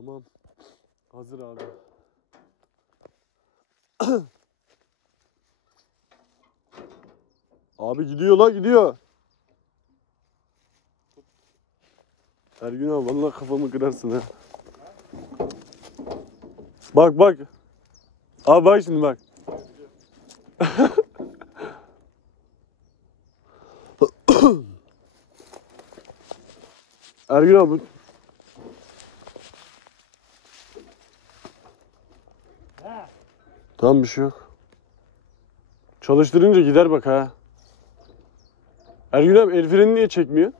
Tamam. Hazır abi. Abi gidiyor la gidiyor. Ergün abi vallahi kafamı kırarsın ha. Bak bak. Abi bak şimdi bak. Ergün abi. Tamam bir şey yok. Çalıştırınca gider bak ha. Ergün abi el freni niye çekmiyor?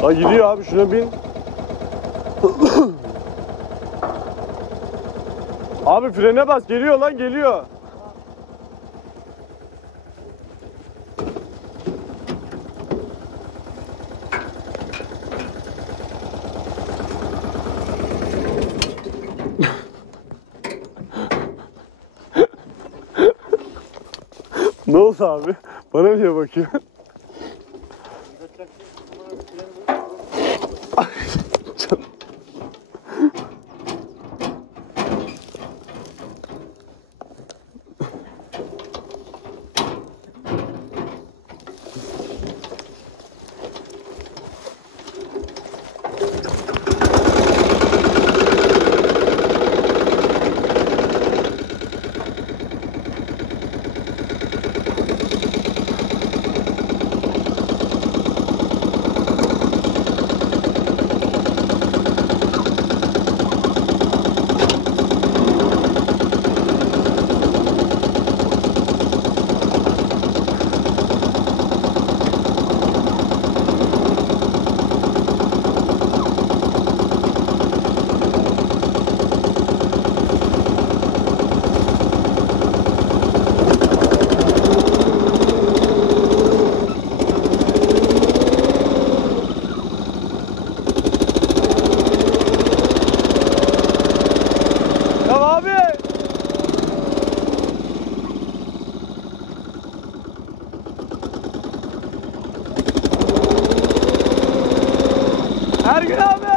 Ha gidiyor abi şuna bin. Abi frene bas geliyor lan geliyor. Ne oldu abi? Bana niye bakıyor? Ergün abi!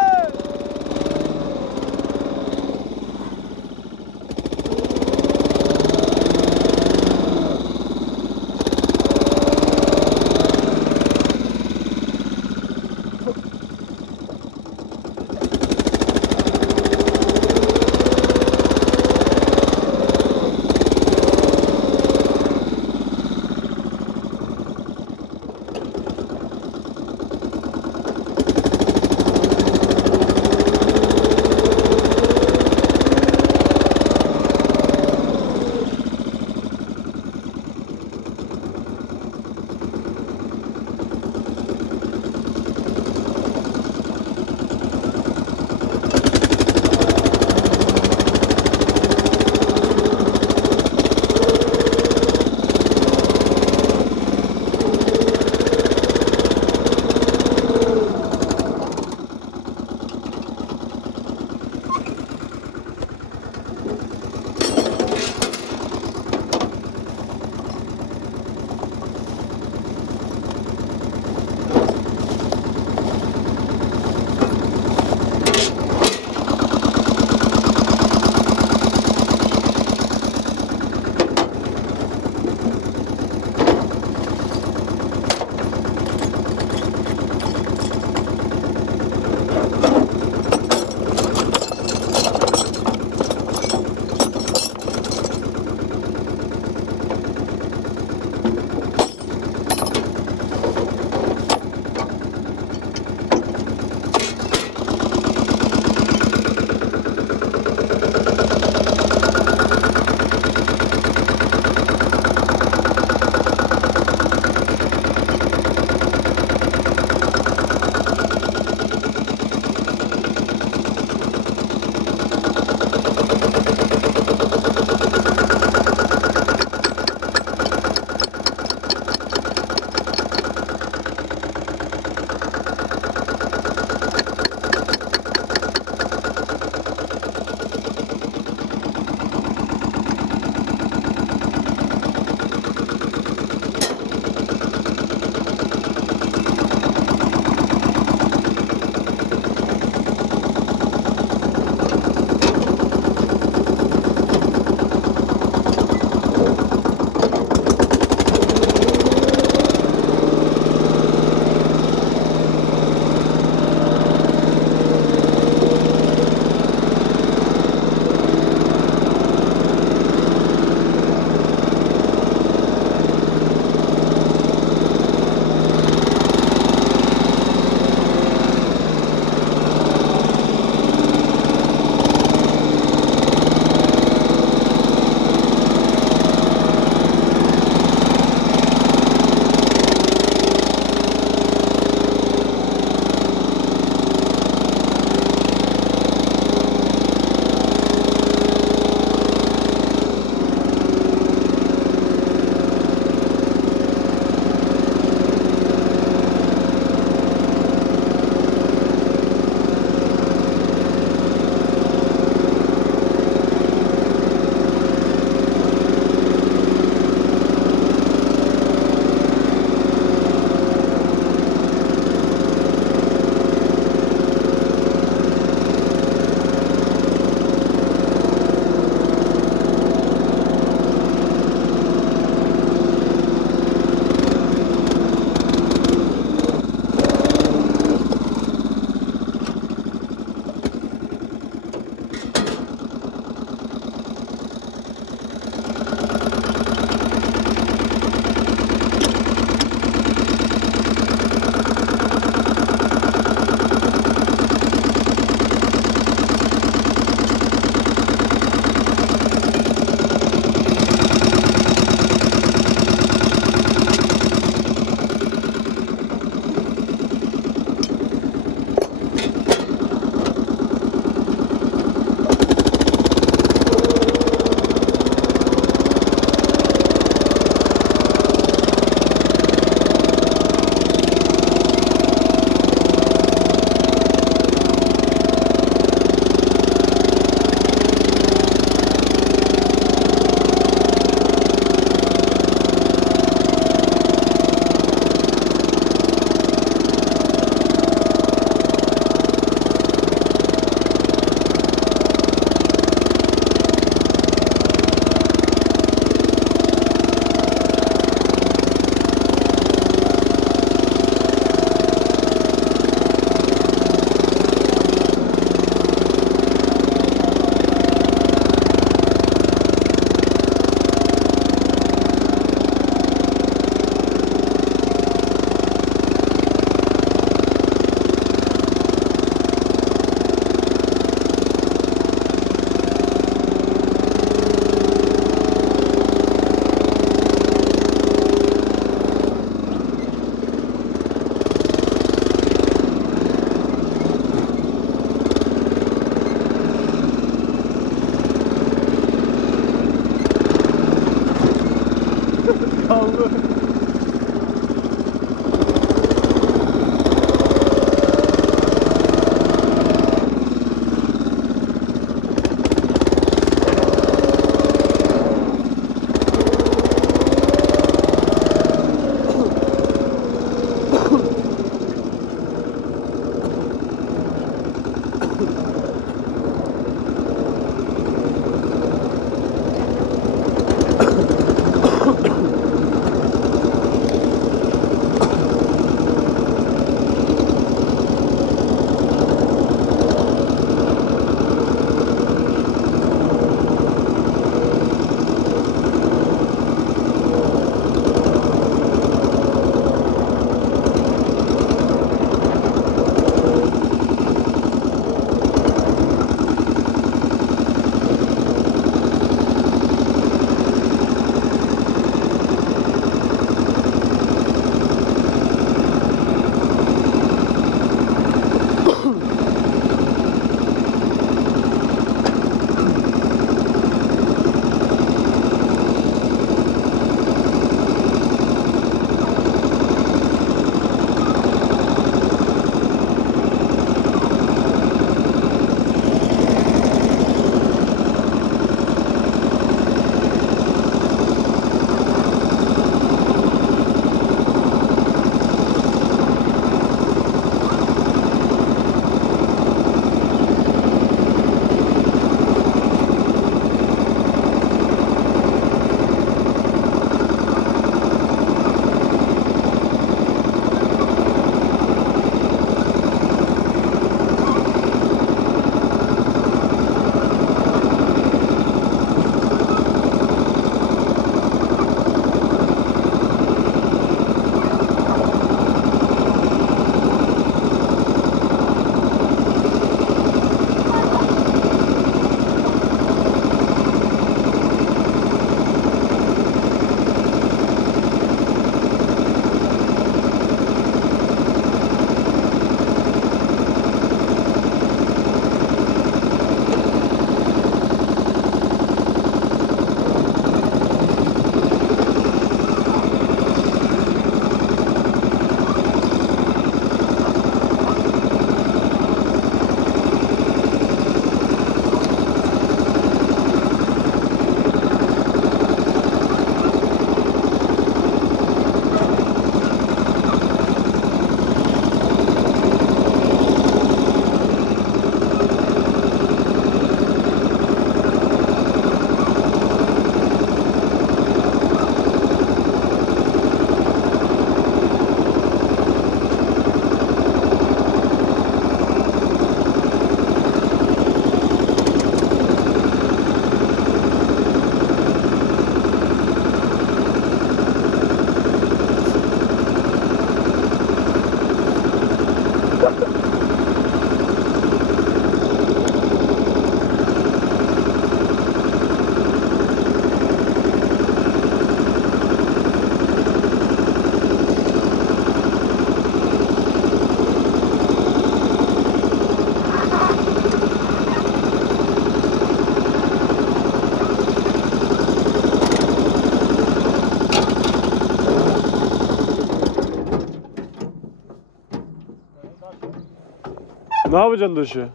Ne yapacaksın taşı?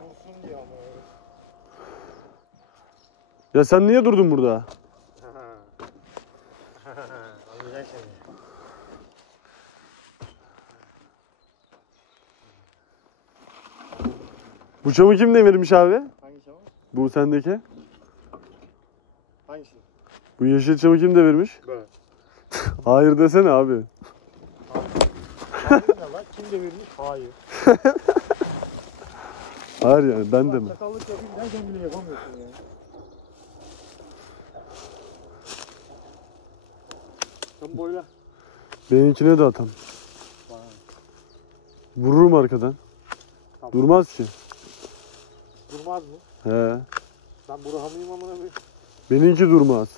Dursun diye ama. Ya sen niye durdun burada? Anlayacak şimdi. Bu çamı kim devirmiş abi? Hangi çamur? Bu sendeki. Hangisi? Bu yeşil çamı kim devirmiş? Böyle. Hayır desene abi. Hayır ne lan? Kim devirmiş? Hayır. Hayır yani ben de mi? Sakallık yapayım derken bile yapamıyorsun ya. Sen boyla. Benimkine de atam. Bana. Vururum arkadan. Tamam. Durmaz ki. Durmaz mı? He. Ben Burhan'ıyım amına koyayım. Benimki durmaz.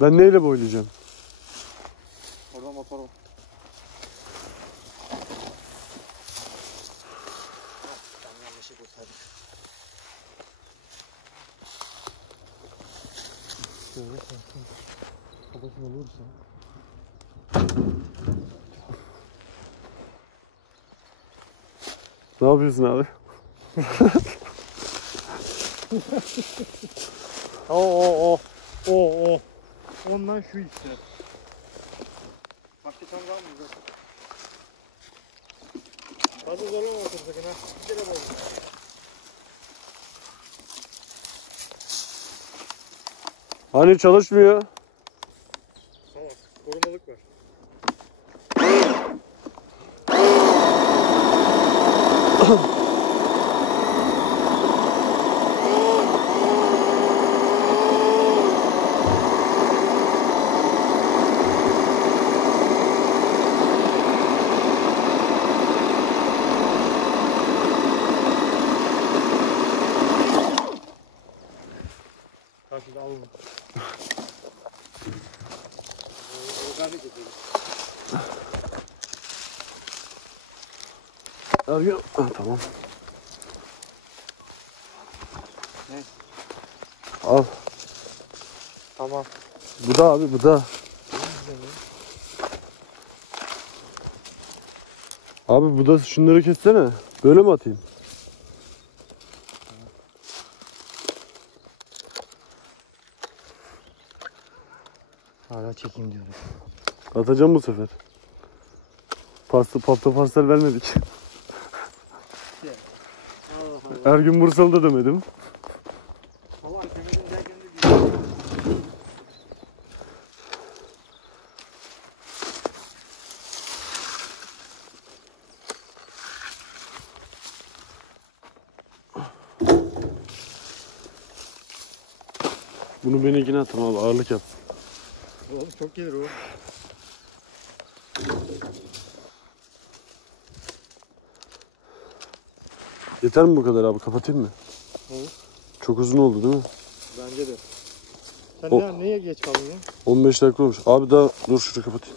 Ben neyle boylayacağım? Orada motor var. Ben yanlışı kurtardım. Şöyle sen. Kafasına vurursan. Ne yapıyorsun abi? O. Ondan şu işte. Başka tane var mı zaten? Fazla zorlama otur sakın ha. Bir kere böyle. Hani çalışmıyor? Tamam. Korumalık var. Karşıda alalım. Organik yapıyoruz. Arıyor. Ha, tamam. Ne? Al. Tamam. Bu da abi bu da. Abi bu da şunları kessene. Böyle mi atayım? Hala çekeyim diyorum. Atacağım bu sefer. Pasta parsel vermedik. Allah Allah. Her gün Bursalı'da demedim. Allah temizin derken de değil. Bunu benimkine atın abi, ağırlık yap. Oğlum çok gelir o. Yeter mi bu kadar abi? Kapatayım mı? Olur. Çok uzun oldu değil mi? Bence de. Sen O- neye geç kaldın ya? 15 dakika olmuş. Abi daha dur şurayı kapatayım.